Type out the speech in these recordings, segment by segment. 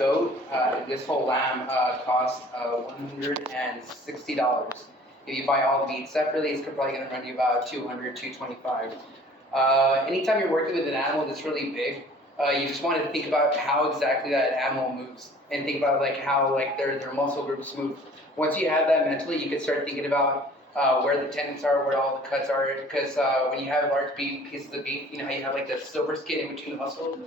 goat, this whole lamb costs $160. If you buy all the meat separately, it's probably going to run you about $200, $225. Anytime you're working with an animal that's really big, you just want to think about how exactly that animal moves, and think about like how like their muscle groups move. Once you have that mentally, you can start thinking about where the tendons are, where all the cuts are. Because when you have large pieces of beef, you know how you have like the silver skin in between the muscle.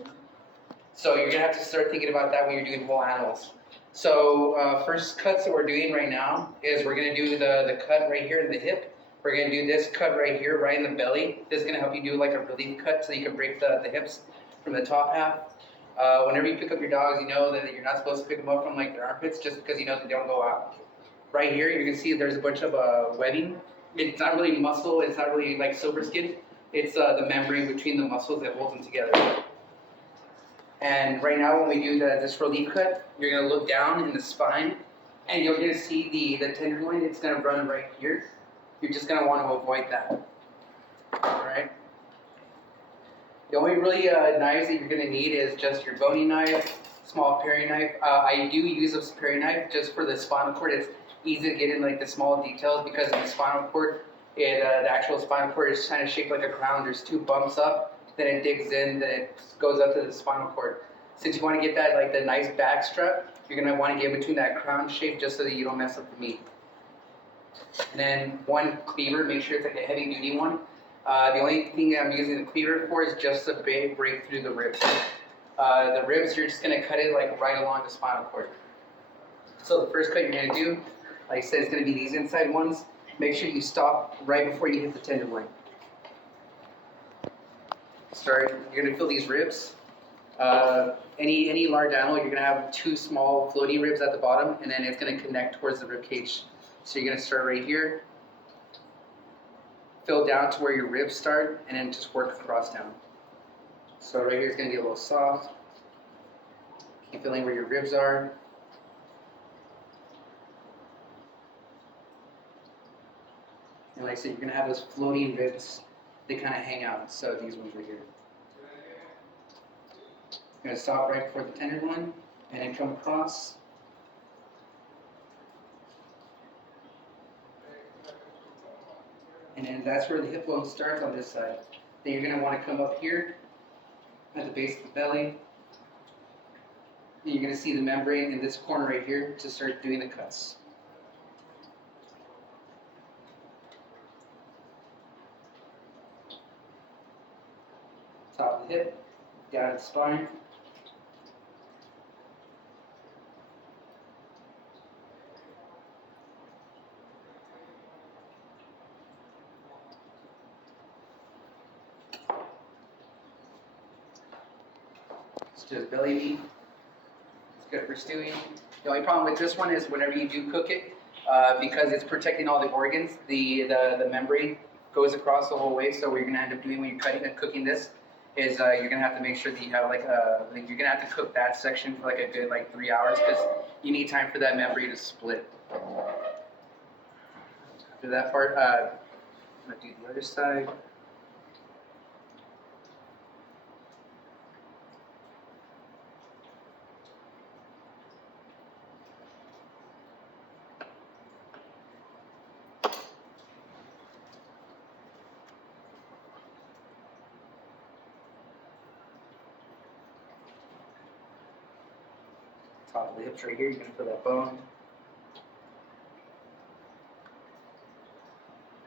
So you're gonna have to start thinking about that when you're doing whole animals. So first cuts that we're doing right now is we're gonna do the cut right here in the hip. We're gonna do this cut right here, right in the belly. This is gonna help you do like a relief cut so you can break the hips from the top half. Whenever you pick up your dogs, you know that you're not supposed to pick them up from like their armpits just because you know they don't go out. Right here, you can see there's a bunch of webbing. It's not really muscle, it's not really like silver skin. It's the membrane between the muscles that holds them together. And right now when we do this relief cut, you're going to look down in the spine, and you're going to see the tenderloin. It's going to run right here. You're just going to want to avoid that. Alright? The only really knives that you're going to need is just your boning knife, small paring knife. I do use a paring knife just for the spinal cord. It's easy to get in like the small details because in the spinal cord, the actual spinal cord is kind of shaped like a crown. There's two bumps up, then it digs in, then it goes up to the spinal cord. Since you want to get that like the nice back strap, you're going to want to get between that crown shape just so that you don't mess up the meat. And then one cleaver, make sure it's like a heavy duty one. The only thing that I'm using the cleaver for is just to break through the ribs. The ribs, you're just going to cut it like right along the spinal cord. So the first cut you're going to do, like I said, it's going to be these inside ones. Make sure you stop right before you hit the tenderloin. You're going to feel these ribs. Any large animal, you're going to have two small floaty ribs at the bottom, and then it's going to connect towards the rib cage. So you're going to start right here, fill down to where your ribs start, and then just work across down. So right here is going to be a little soft. Keep feeling where your ribs are. And like I said, you're going to have those floating ribs. They kind of hang out. So these ones right here. You're going to stop right before the tenderloin, and then come across. And then that's where the hip bone starts on this side. Then you're going to want to come up here at the base of the belly. And you're going to see the membrane in this corner right here to start doing the cuts. Top of the hip, down to the spine. It's just belly meat. It's good for stewing. The only problem with this one is whenever you do cook it, because it's protecting all the organs, the membrane goes across the whole way. So what you're going to end up doing when you're cutting and cooking this is you're going to have to make sure that you have like you're going to have to cook that section for like a good 3 hours because you need time for that membrane to split. After that part, I'm going to do the other side. Top of the hips right here, you're going to feel that bone.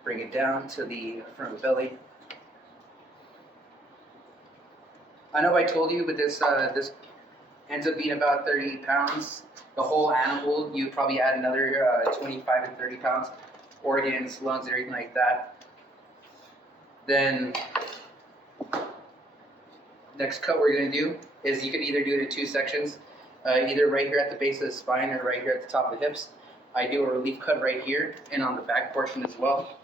Bring it down to the front of the belly. I know I told you, but this ends up being about 30 pounds. The whole animal, you probably add another 25 and 30 pounds. Organs, lungs, everything like that. Then, next cut we're going to do is you can either do it in two sections. Either right here at the base of the spine or right here at the top of the hips. I do a relief cut right here and on the back portion as well.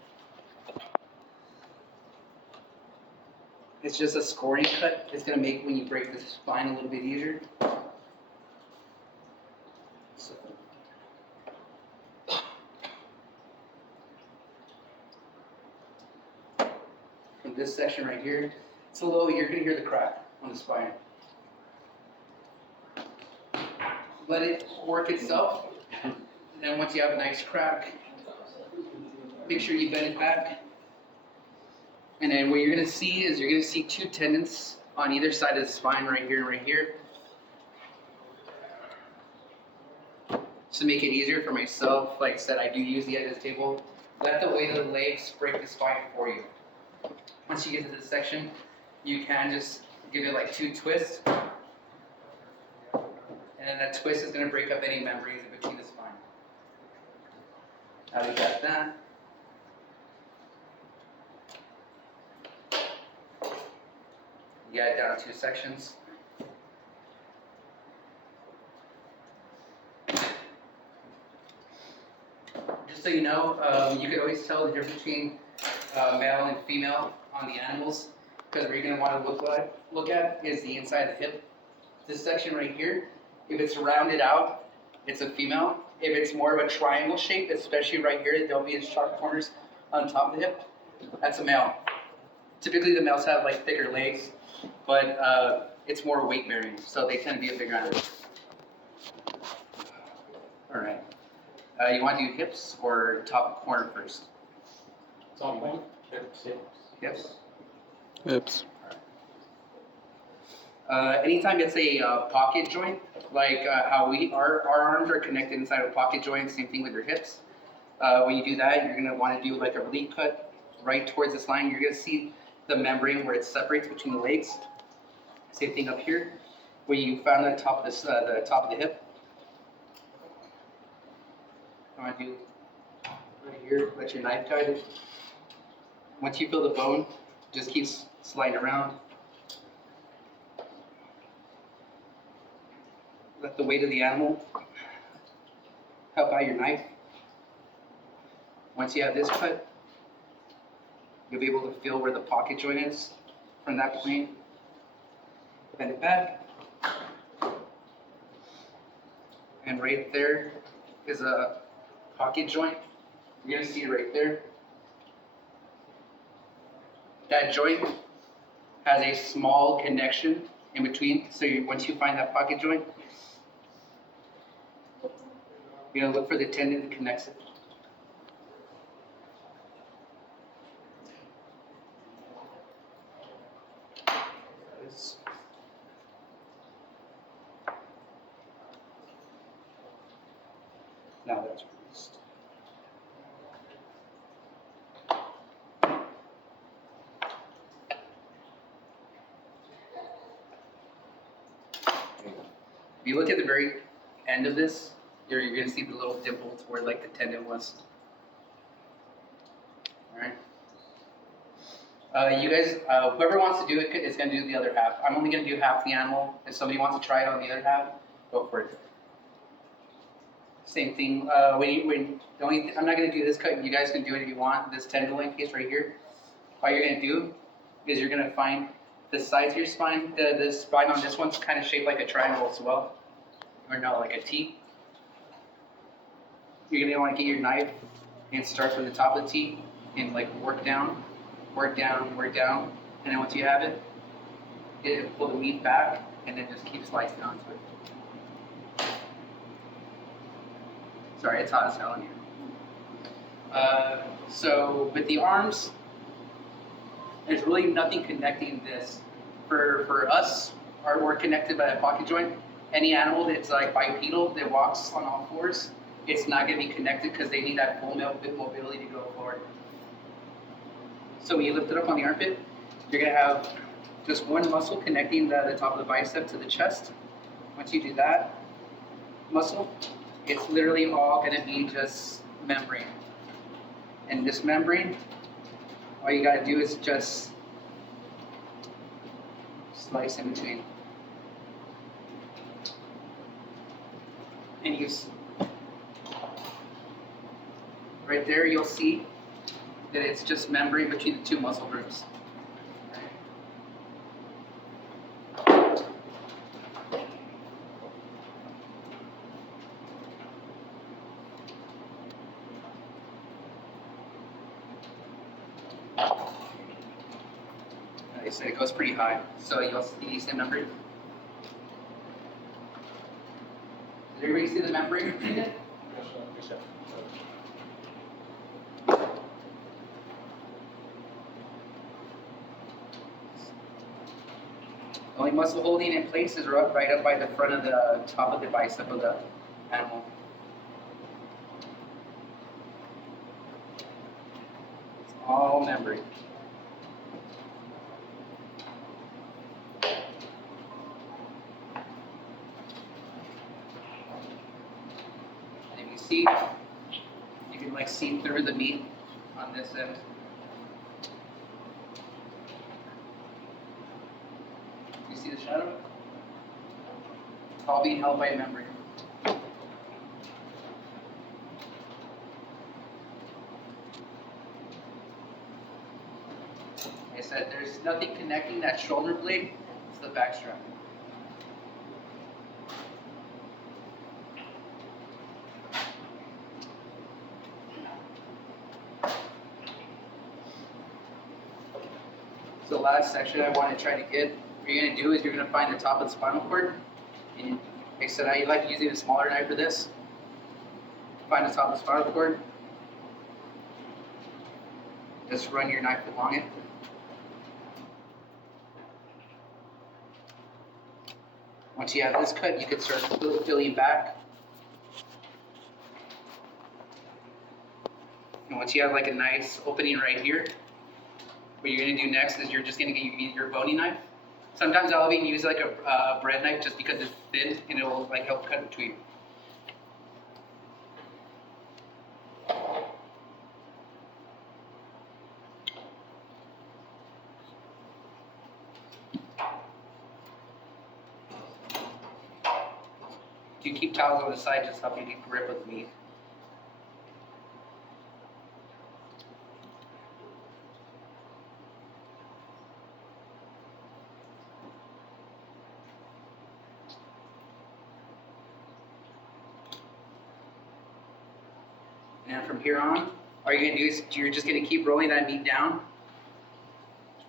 It's just a scoring cut. It's going to make when you break the spine a little bit easier. So. From this section right here, it's a little, you're going to hear the crack on the spine. let it work itself. And then once you have a nice crack, make sure you bend it back. And then what you're gonna see is you're gonna see two tendons on either side of the spine, right here and right here. To make it easier for myself, like I said, I do use the edge of the table. Let the weight of the legs break the spine for you. Once you get to this section, you can just give it like 2 twists. And then that twist is going to break up any membranes in between the spine. Now you got that. You got it down to 2 sections. Just so you know, you can always tell the difference between male and female on the animals, because what you're going to want to look at is the inside of the hip. This section right here, if it's rounded out, it's a female. If it's more of a triangle shape, especially right here, there'll be sharp corners on top of the hip, that's a male. Typically the males have like thicker legs, but it's more weight bearing, so they tend to be a bigger animal. All right. You want to do hips or top corner first? Top one. Hips. Hips. Hips. Anytime it's a pocket joint, like how our arms are connected inside of a pocket joint, same thing with your hips. When you do that, you're going to want to do like a relief cut right towards this line. You're going to see the membrane where it separates between the legs. Same thing up here, where you found the top of this, the top of the hip. I want to do right here. Let your knife guide it. Once you feel the bone, just keep sliding around. Let the weight of the animal help out your knife. Once you have this cut, you'll be able to feel where the pocket joint is from that plane. Bend it back. And right there is a pocket joint. You're going to see it right there. That joint has a small connection in between. So once you find that pocket joint, you're going to look for the tendon that connects it. Now that's released. If you look at the very end of this, you're going to see the little dimples where like the tendon was. All right. You guys, whoever wants to do it is going to do the other half. I'm only going to do half the animal. If somebody wants to try it on the other half, go for it. Same thing. I'm not going to do this cut. You guys can do it if you want. This tendon piece right here. All you're going to do is you're going to find the sides of your spine. The spine on this one's kind of shaped like a triangle as well, or no, like a T. You're going to want to get your knife and start from the top of the T and like work down, work down, work down, and then once you have it, pull the meat back, and then just keep slicing onto it. Sorry, it's hot as hell in here. So with the arms, there's really nothing connecting this. For us, we're connected by a pocket joint. Any animal that's like bipedal, that walks on all fours, it's not going to be connected because they need that full mobility to go forward. So when you lift it up on the armpit, you're going to have just one muscle connecting the top of the bicep to the chest. Once you do that muscle, it's literally all going to be just membrane. And this membrane, all you got to do is just slice in between. And right there, you'll see that it's just membrane between the two muscle groups. Like I said, it goes pretty high, so you'll see the membrane. Everybody see the membrane between it? Yes, sir. The only muscle holding in place is right up by the front of the top of the bicep of the animal. It's all membrane. And if you see, you can like see through the meat on this end. You see the shadow? It's all being held by a membrane. Like I said, there's nothing connecting that shoulder blade to the back strap. So the last section I want to try to get, what you're going to do is you're going to find the top of the spinal cord. And like I said, I like using a smaller knife for this. Find the top of the spinal cord. Just run your knife along it. Once you have this cut, you can start filling back. And once you have like a nice opening right here, what you're going to do next is you're just going to get your boning knife. Sometimes I'll even use like a bread knife just because it's thin and it will like help cut between. If you keep towels on the side, just help you get grip of the meat. And from here on, all you're going to do is you're just going to keep rolling that meat down.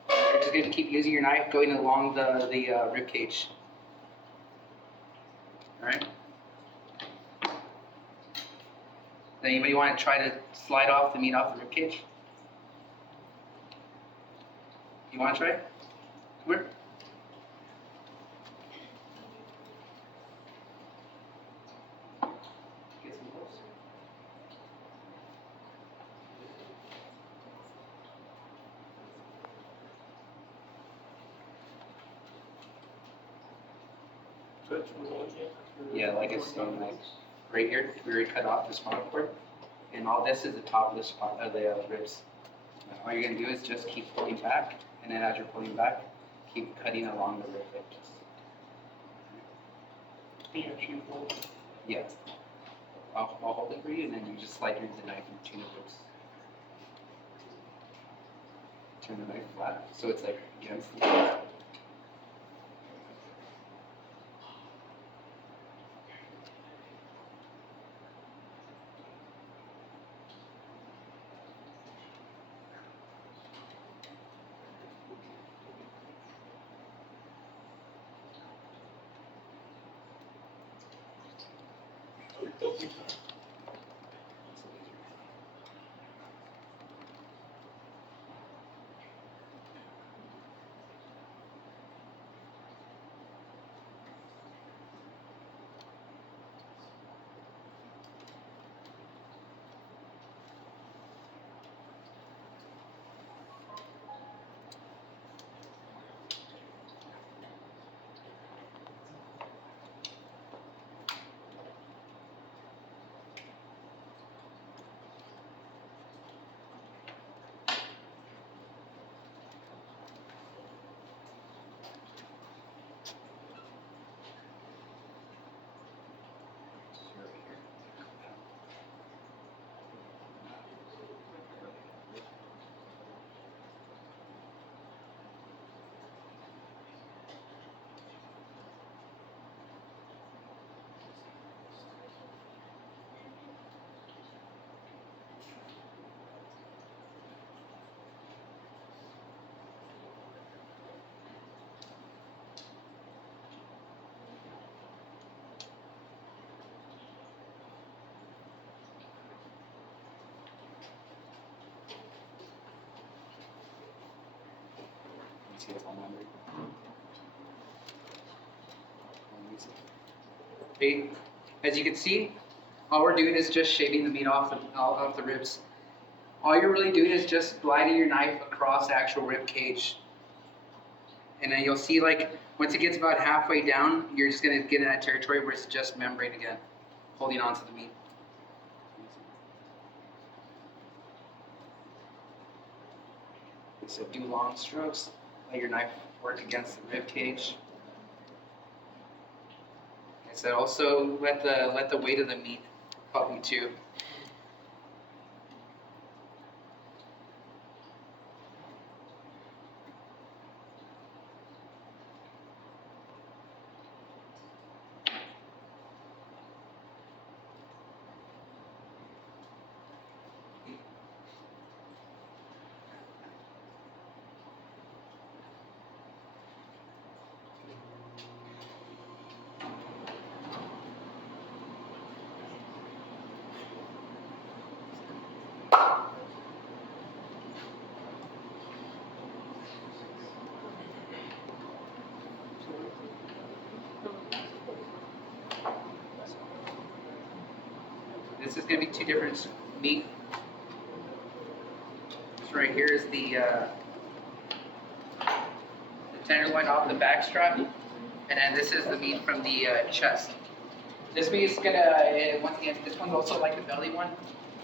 You're just going to keep using your knife going along the rib cage. All right. Does anybody want to try to slide off the meat off the rib cage? You want to try? Come here. Get some close. Yeah, like it's stone like right here. We already cut off the spinal cord, and all this is the top of the ribs. Now, all you're gonna do is just keep pulling back, and then as you're pulling back, keep cutting along the rib edges. Yeah. I'll hold it for you, and then you just slide the knife in between the ribs. Turn the knife flat, so it's like against the ribs. See, it's on memory. Okay, as you can see, all we're doing is just shaving the meat off the ribs. All you're really doing is just gliding your knife across the actual rib cage. And then you'll see, like, once it gets about halfway down, you're just gonna get in that territory where it's just membrane again, holding on to the meat. So do long strokes, let your knife work against the rib cage. I said also let the weight of the meat help you too. This is going to be two different meat. This right here is the tenderloin off the back strap, and then this is the meat from the chest. This meat is gonna, once again, this one's also like the belly one.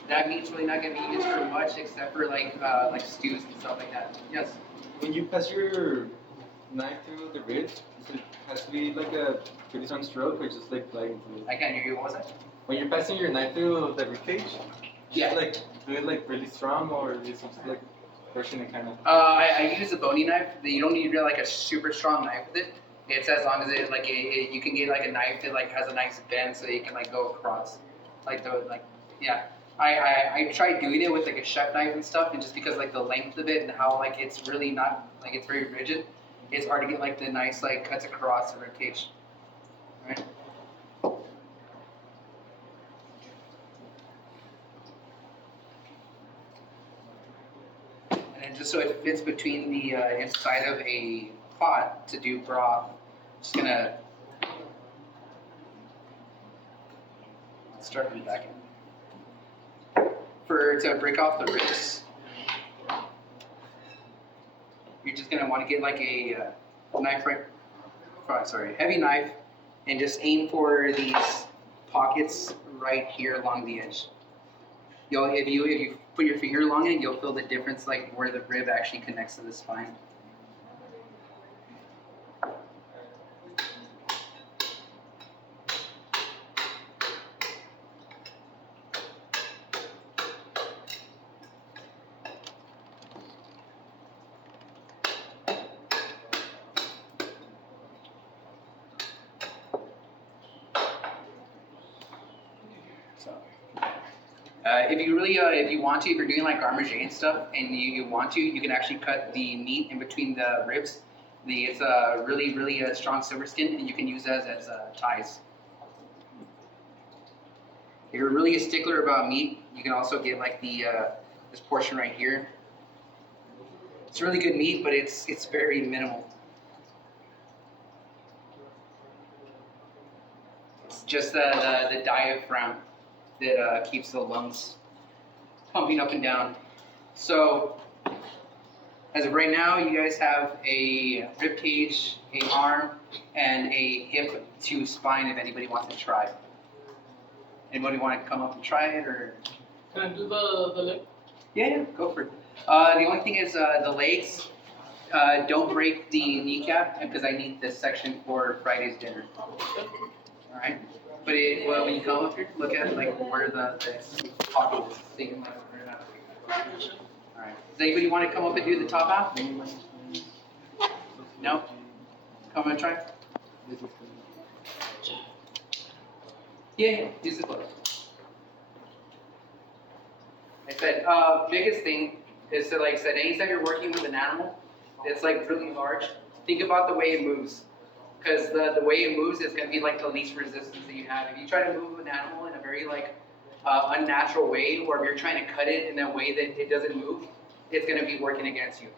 That meat's really not gonna be used for much except for like stews and stuff like that. Yes. When you pass your knife through the ribs, it has to be like a pretty strong stroke or just like gliding through it? I can't hear you. What was that? When you're passing your knife through the rib cage, Yeah. like do it like really strong or is it just like pushing it kind of? I use a bony knife. You don't need like a super strong knife with it. It's as long as it like you can get like a knife that like has a nice bend so you can like go across, yeah. I tried doing it with like a chef knife and stuff, and just because like the length of it and how like it's really not like it's very rigid, it's hard to get like the nice like cuts across the rib cage. Right. And then just so it fits between the inside of a pot to do broth, just gonna start from the back end. To break off the ribs, you're just gonna want to get like a knife heavy knife, and just aim for these pockets right here along the edge. If you put your finger along it, you'll feel the difference, like where the rib actually connects to the spine. So, if you want to, if you're doing like garmage and stuff, and you want to, you can actually cut the meat in between the ribs. It's a really strong silver skin, and you can use that as ties. If you're really a stickler about meat, you can also get like the this portion right here. It's really good meat, but it's very minimal. It's just the diaphragm that keeps the lungs pumping up and down. So, as of right now, you guys have a rib cage, a arm, and a hip to spine if anybody wants to try. Anybody want to come up and try it, or? Can I do the leg? Yeah, go for it. The only thing is the legs, don't break the kneecap, because I need this section for Friday's dinner. Alright? But when you come up here, look at like where the pocket is. So you can like figure it out. Alright. Does anybody want to come up and do the top half? No? Come and try? Yeah, use the glove. I said, biggest thing is to, like I said, anytime you're working with an animal that's like really large, think about the way it moves. Because the way it moves is going to be like the least resistance that you have. If you try to move an animal in a very like unnatural way, or if you're trying to cut it in a way that it doesn't move, it's going to be working against you.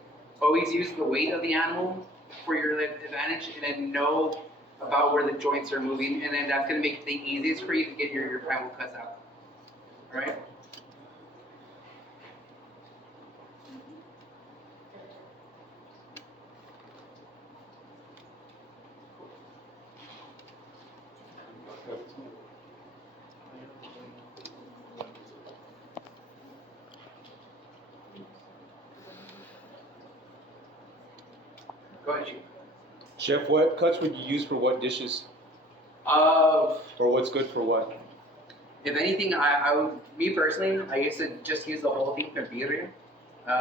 always use the weight of the animal for your advantage, and then know about where the joints are moving, and then that's gonna make it the easiest for you to get your primal cuts out. All right? Go ahead, Chief. Chef, what cuts would you use for what dishes? If Or what's good for what? anything, I would, me personally, I used to just use the whole thing for birria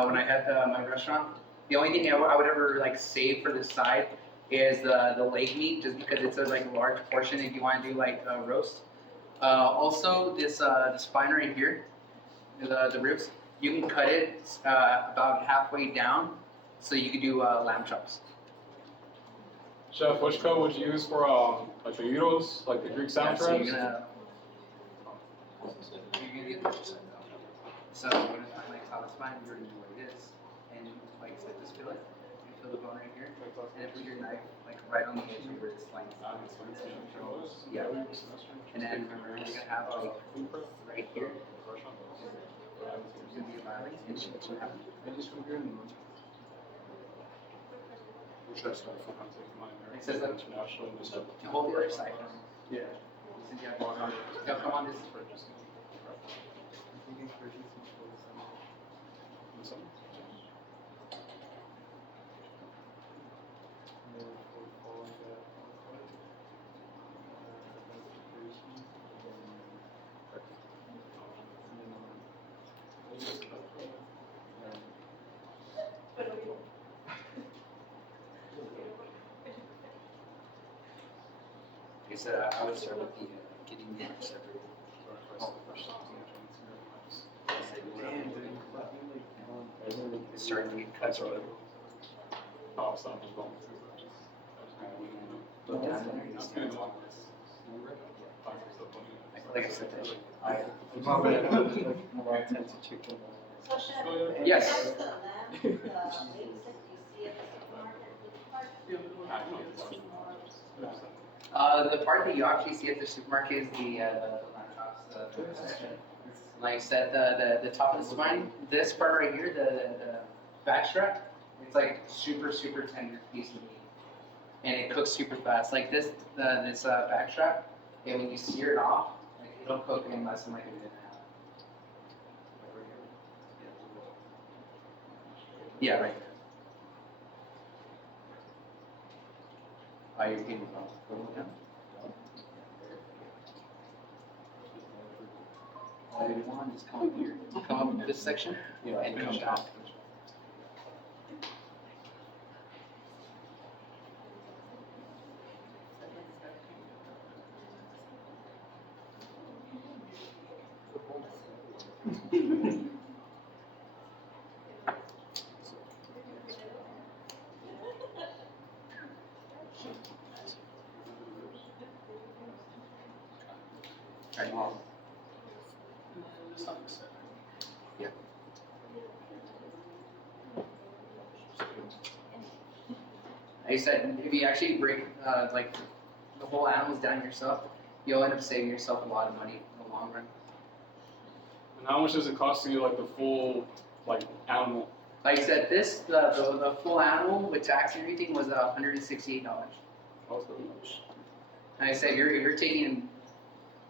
when I had my restaurant. The only thing I would ever like save for the side is the leg meat, just because it's a like large portion if you want to do like a roast. Also, this the spine right here, the ribs, you can cut it about halfway down, so you can do lamb chops. Chef, which cut would you use for like the gyros, like the Greek salad So wraps? you're gonna get this. So you're gonna find like top spine, you're gonna do what it is, and like I said, just feel it. You feel the bone right here, and put your knife like right on the edge of where it's like. Yeah. And then remember, you're gonna have like right here. It's gonna be a violence, and it's gonna happen. It says like, hold the other side. Yeah. Now come on this. Like I said, I would start with the getting the separate. Starting to get cuts or whatever. Oh, something's going Look down there, you see it. Like I said, So Chef, Yes. what's the lamb, the wings that you see at the supermarket? The part that you actually see at the supermarket is the lamb chops. Like I said, the top of the spine, this part right here, the back strap, it's like super tender piece of meat, and it cooks super fast. Like this back strap, and when you sear it off, like it'll cook in less than like a minute and a half. Yeah, right there. You're getting all you want is come up here, come up this section, and come down. Right. Yeah. Like I said, if you actually break like the whole animals down yourself, you'll end up saving yourself a lot of money in the long run. And how much does it cost you, like the full, like animal? Like I said, the full animal with tax and everything was $168. And I said you're taking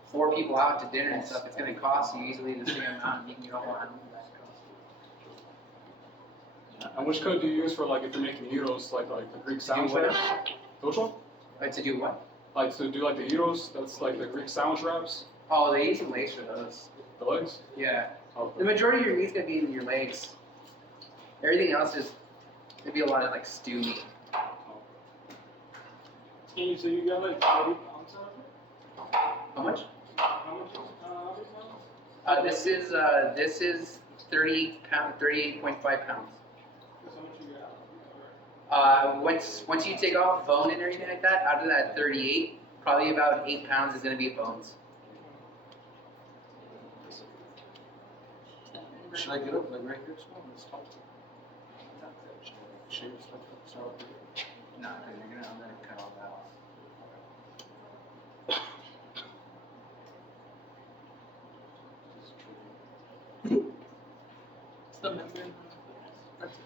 4 people out to dinner and stuff. It's going to cost you easily the same amount. You can get a whole animal back. And which cut do you use for like if you're making gyros, like the Greek sandwich what? wraps? Which one? To do what? Like to do like the gyros, that's like the Greek sandwich wraps, Oh, they use some legs for those. the legs. Yeah. Oh, The majority of your meat's going to be in your legs. Everything else is going to be a lot of like stew meat. So you got like 40 pounds out of it? How much? How much? This is 38.5 pounds. Once you take off bone and everything like that, out of that 38, probably about 8 pounds is going to be bones. Should I get up like right here? Let's talk. shapes like style? No, because I'm gonna cut all that off. It's the membrane. That's it.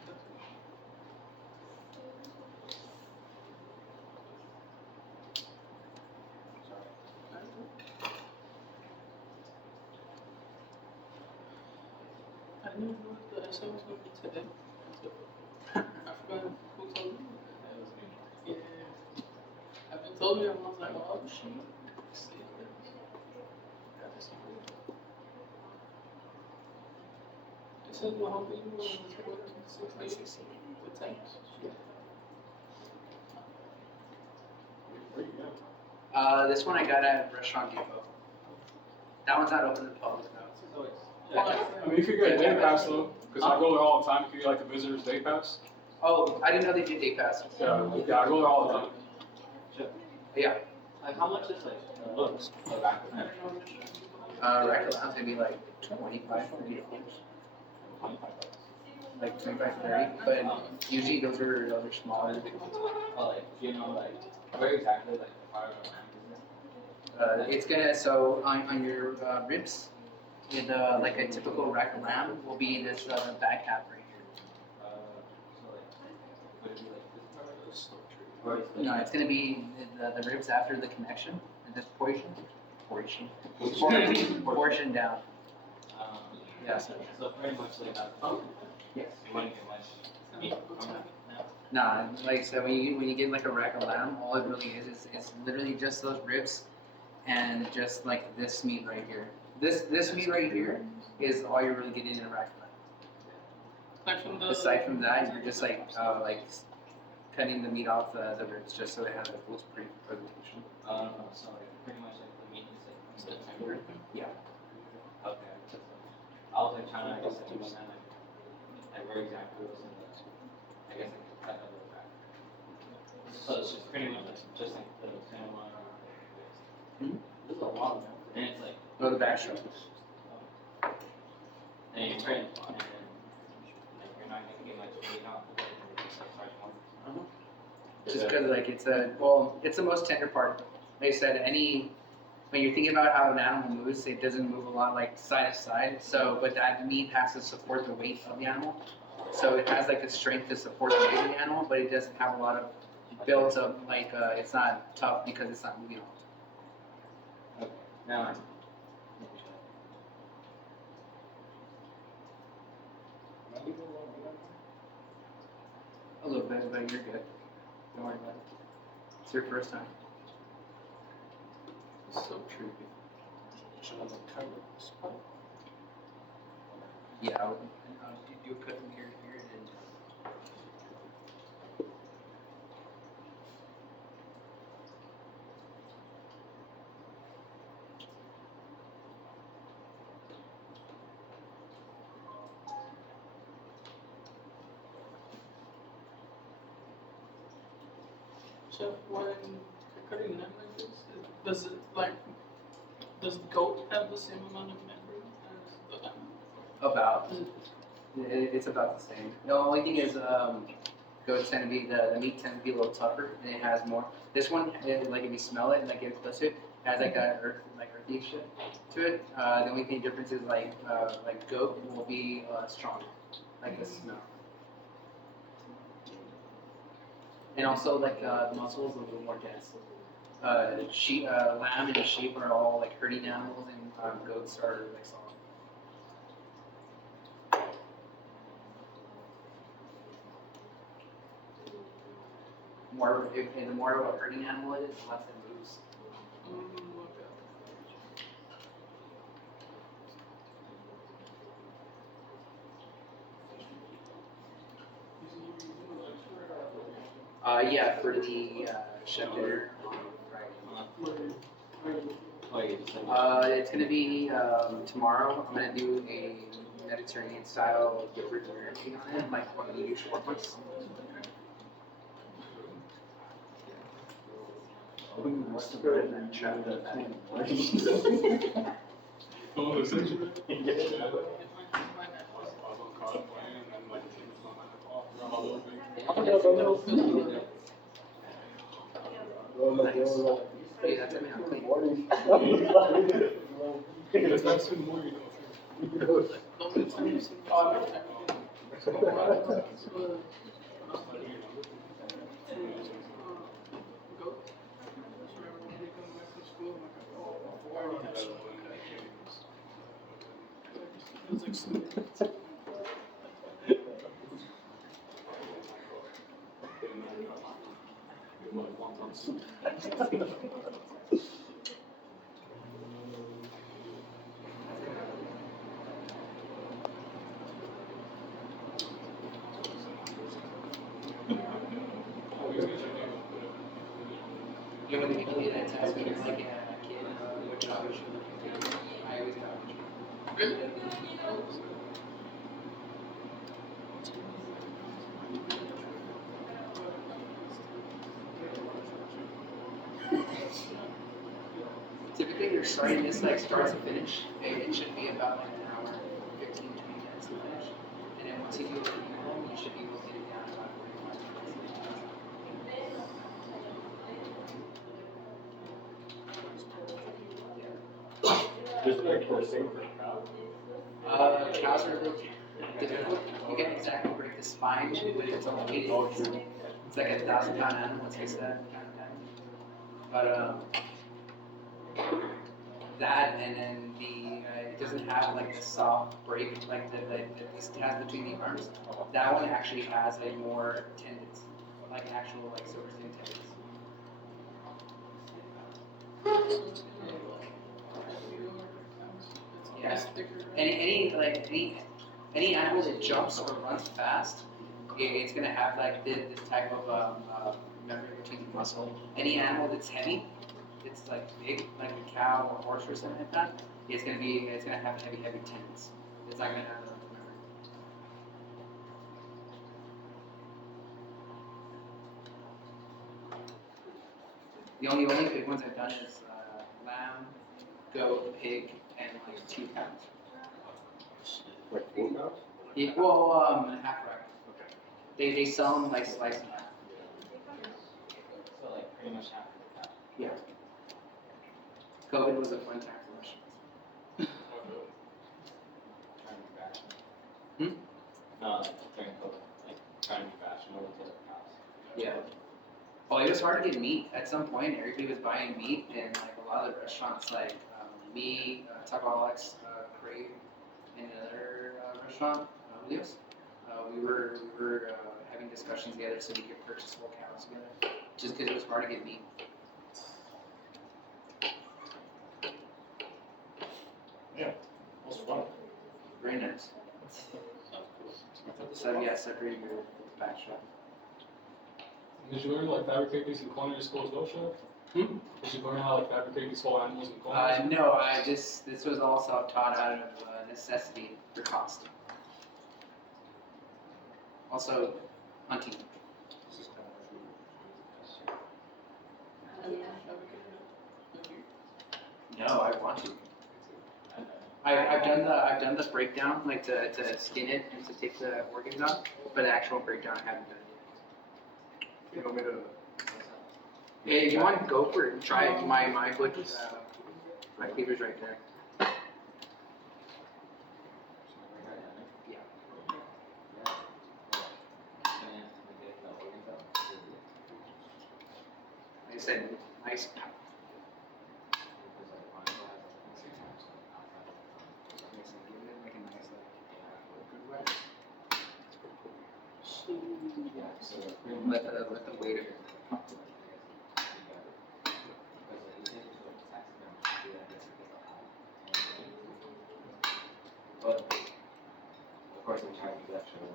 I didn't know the essay was going to be today. I forgot who told me. That was me. Yeah. I've been told me, and I was like, oh, shit. It says the whole thing was 680 with tanks. Where you at? This one I got at Restaurant Depot. That one's not open to the public though. I mean, you could get a day pass though, because I go there all the time. You could get like the visitor's day pass. Oh, I didn't know they did day passes. Yeah, I go there all the time. Yeah. Like how much is like looks? Rack allowance maybe like 25, 30 dollars. Like 25, 30. But usually those are smaller. Or like you know like where exactly like the fire alarm It's gonna, so on your ribs, with like a typical rack of lamb will be this back half right here. so like would it be like this part or it's like No, it's gonna be the ribs after the connection, this portion down. yeah, so pretty much like that. Yes. You wouldn't get much meat from that now. Nah, like I said, when you get like a rack of lamb, all it really is it's literally just those ribs and just like this meat right here. This meat right here is all you're really getting in a rack of lamb. Like from the. Aside from that, you're just like cutting the meat off the ribs just so it has a full presentation. So like pretty much like the meat is like from the tender. Yeah. Okay. I was like trying to just understand like where exactly it was in the I guess like the cut of the back. So it's just pretty much like just like the same one. Hmm? This is a long one. And it's like Oh, the back strap. and you turn it on and then like you're not gonna get much meat off of it and it's like charge more. Just because like it's the most tender part. Like I said, when you're thinking about how an animal moves, it doesn't move a lot like side to side. So, but that meat has to support the weight of the animal. So it has like the strength to support the weight of the animal, but it doesn't have a lot of built up like it's not tough because it's not moving all the time. Okay. Now A little bit, but you're good. Don't worry about it. It's your first time. So true. Should have a cover spot. Yeah, I would do a cut from here to here and Chef, when you're cutting lamb like this, does it like, does goat have the same amount of membrane as the lamb? about. It's about the same. The only thing is, goats tend to be the meat tends to be a little tougher and it has more. This one, like if you smell it and like get close to it, it has like that earthy shit to it. The only thing difference is like goat will be stronger, like the smell. And also like the muscle is a little more dense. Lamb and sheep are all like herding animals, and goats are like soft. The more of a herding animal it is, the less it moves. Yeah, for the chef dinner. oh yeah, just like It's gonna be tomorrow. I'm gonna do a Mediterranean style different recipe on it, like one of the usual ones. What's the bread and chop that? Oh, essentially. Yeah. Avocado plant and then like all over. Yeah, that's it, man. That's been more, Don't be telling me some thought or everything. Go. Just remember when we come back from school, I'm like, oh, I already have some. It was like sleep. You know, when people get that test when you're like a kid, what job you should look at. I always got a job. Really? Typically, you're starting this like start to finish. It should be about like an hour, 15, 20 minutes to finish. And then once you do it at home, you should be able to get it down to about 45 minutes. Just like for safer. Cows are difficult. You can exactly break the spine with its own weight. It's like a 1,000-pound animal, it's like that kind of animal. But that and then it doesn't have like the soft break like that this has between the arms. That one actually has like more tendons, like actual like silver skin tendons. Yeah. Any animal that jumps or runs fast, it's gonna have like this type of memory between the muscle. Any animal that's heavy, it's like big, like a cow or horse or something like that, it's gonna have heavy tendons. It's not gonna have the memory. The only big ones I've done is lamb, goat, pig, and like 2 cows. Like 4 cows? Yeah, well, half rack. They sell them like sliced in half. So like pretty much half of the cow. Yeah. COVID was a fun time for Russians. Trying to be rational. Hmm? No, like during COVID, like trying to be rational with the cows. Yeah. Well, it was hard to get meat at some point. Everybody was buying meat, and like a lot of the restaurants, like me, Tacoholics, Crave, and another restaurant, Julio's, we were having discussions together so we could purchase whole cows together, just because it was hard to get meat. Yeah, what's fun? Very nice. So yeah, separating your back shop. Did you learn to like fabricate these in culinary school as well, Chef? Hmm? Did you learn how to like fabricate these whole animals in culinary school? No, this was all self-taught out of necessity for cost. Also, hunting. No, I want to. I've done the breakdown, like to skin it and to take the organs out, but the actual breakdown I haven't done yet. You want me to? Yeah, if you want to go for it, try it. My butcher's, my cleaver's right there. Yeah. Like I said, nice. Let the weight of it. But of course, I'm trying to do that show.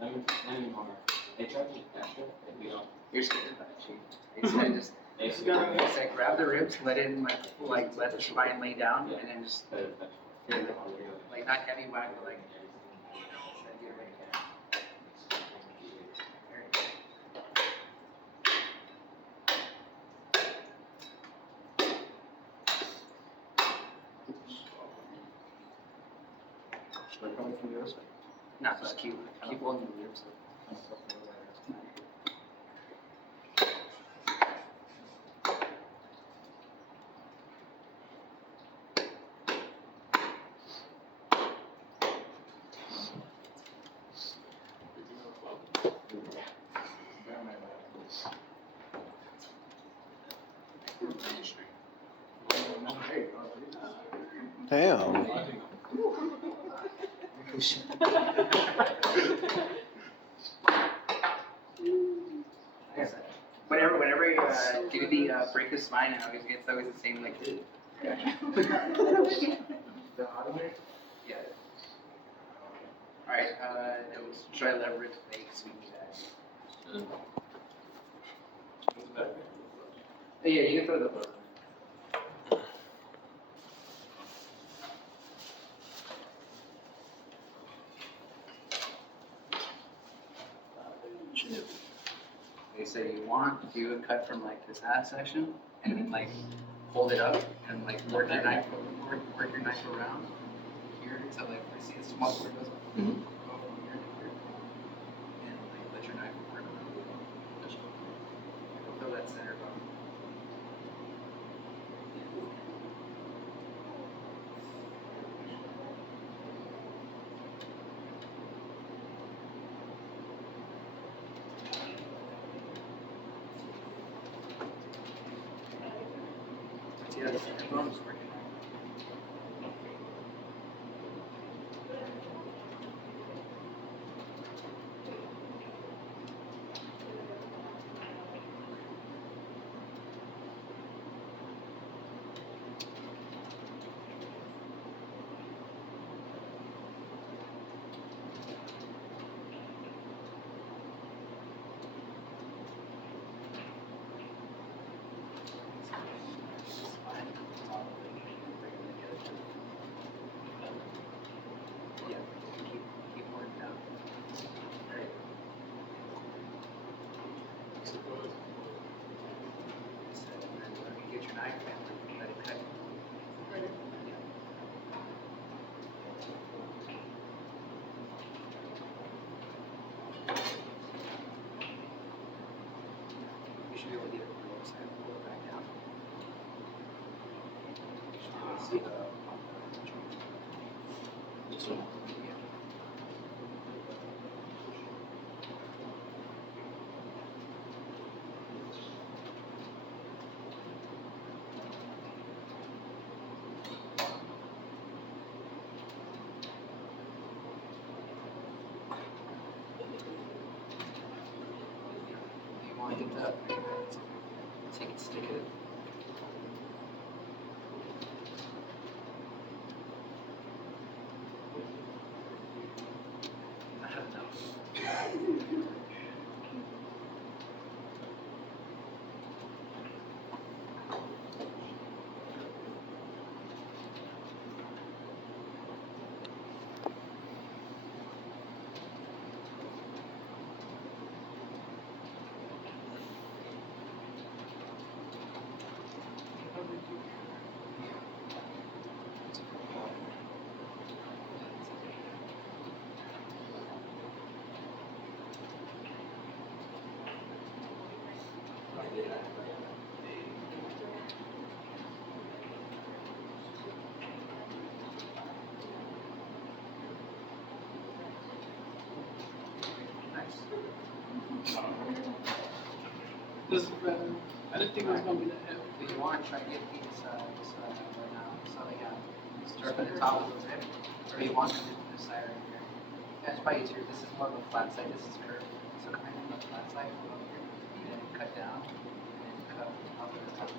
Let me more. They charge you extra if we don't. You're scared of that cheap. It's gonna just it's like grab the ribs, let it in like let the spine lay down, and then just like not heavy whack, but like. So coming from the other side. No, just keep holding the ribs. Damn. Whenever you do the break the spine, it's always the same like. The ottoman? Yeah. All right. Should I leverage legs? Yeah, you can throw the book. Okay, so you want to do a cut from like this ass section, and then like hold it up and like work your knife around here. So like I see a small where it goes up. Go from here to here, and like let your knife work around. Just feel that center bone. See how the center bone is working. Yeah, keep working down. Right. And then let me get your knife and let it cut. You should be able to get it from the other side. Pull it back down. You should be able to see the. Yeah. You want to get that? Take it, stick it. I don't know. Nice. This is better. I didn't think it was gonna be that heavy. Do you want to try to get these right now? So yeah, start from the top of the rib, or do you want to do this side right here? Yeah, it's probably easier. This is more of a flat side. This is curved. So come in on the flat side, go up here, and then cut down, and then cut up to the top.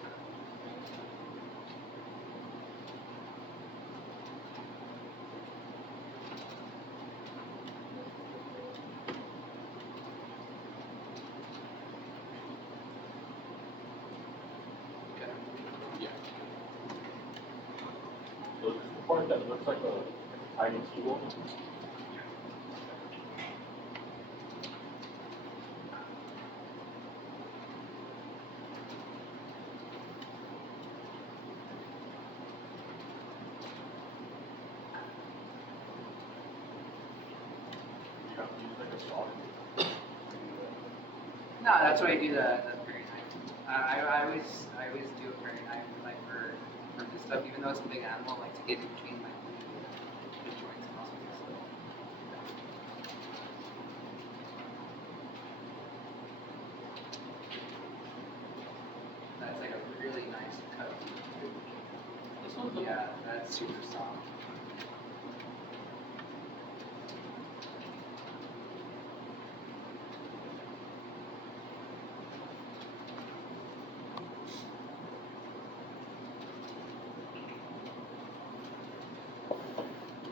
Okay. Yeah. So this is the part that looks like a tiny keyboard. No, that's why I do the paring knife. I always do a paring knife like for this stuff, even though it's a big animal, like to get in between like the joints and muscles and stuff. That's like a really nice cut. This one's Yeah, that's super soft.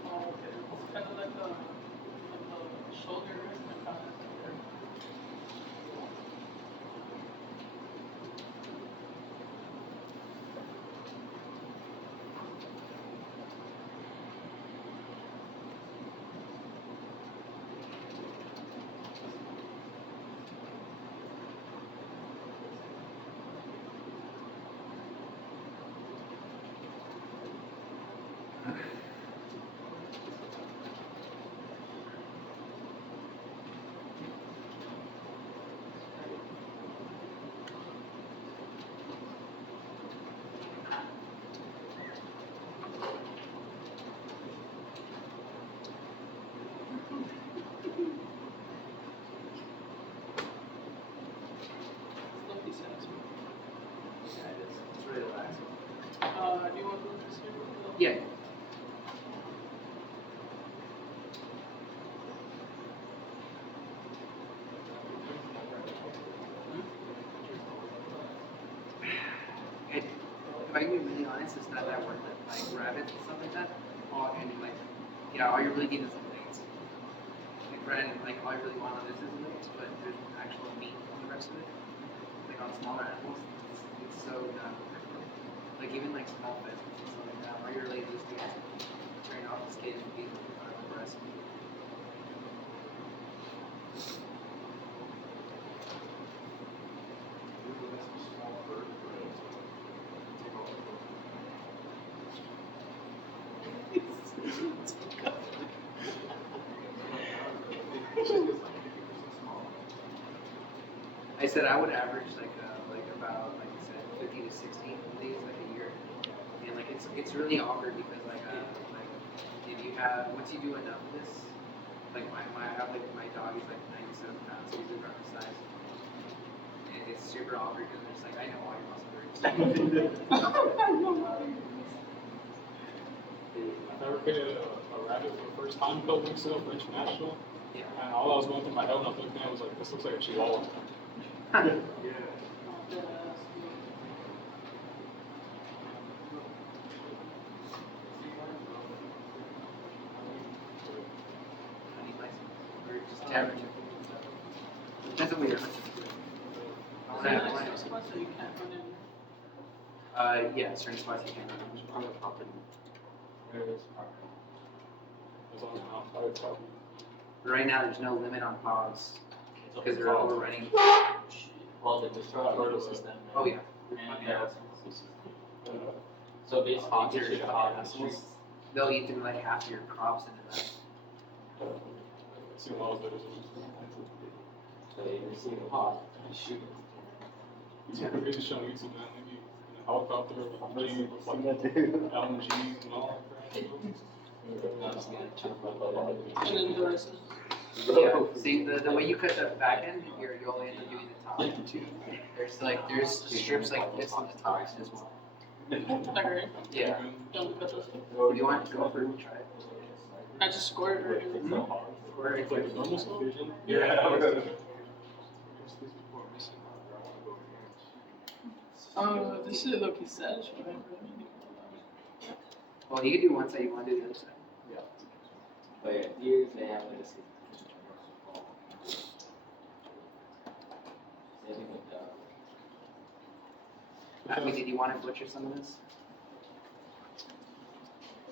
Oh, okay. It's kind of like the shoulder, right? Kind of there. It's lovely satisfying. Yeah, it is. It's really relaxing. Do you want to do this here? Yeah. It, if I can be really honest, it's not that worth it. Like rabbits and stuff like that, and like, yeah, all you really need is the legs. Like, granted, like all you really want on this is the legs, but there's actual meat on the rest of it. Like on smaller animals, it's so not worth it. Like even like small pheasants and stuff like that, all you're really just doing is turning off the skin and being on the breast. I said I would average like about like I said 50 to 60 of these like a year, and like it's really awkward because like if you have once you do enough of this, like I have like my dog is like 97 pounds, so he's a rubber size, and it's super awkward because it's like I know all your muscle groups. I never painted a rabbit for the first time a couple weeks ago for international, Yeah. and all I was going through my head when I was looking at it was like, this looks like a chihuahua. Hunting license or just average it. Depends on what you're hunting. I wanna- spots that you can't run in. Yeah, certain spots you can't run on the property. As long as I'm not fired, probably. But right now, there's no limit on hogs because they're overrunning. Well, the destroyed system. Oh yeah. And Yeah. so basically, Hogs you are should fucking have assholes. They'll eat through like half your crops into that. See what else there is. So you receive a hog, you shoot it. It's a crazy show on YouTube, man. Maybe in a helicopter with like LMGs and all that crap. No, I'm just gonna chunk up the And then the rest is. Yeah. See, the way you cut the back end, you only end up doing the top too. There's strips like this on the top as well. Alright, Yeah. don't cut those. Do you want to go for it? Try it. I just scored it right here. Or It's like the normal stuff. This is low-key satisfying. well, you can do one side. You want to do the other side. But yeah, deers, they have like a safety. Same thing with I mean, did you want to butcher some of this?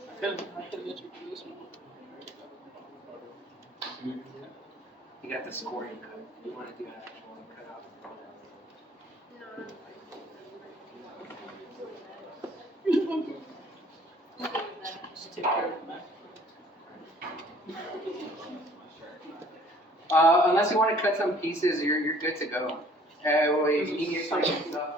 I could let you do this one. You got the scoring cut. You want to do an actual cut out. Just take care of the back. Unless you want to cut some pieces, you're good to go. Well, you can get some stuff.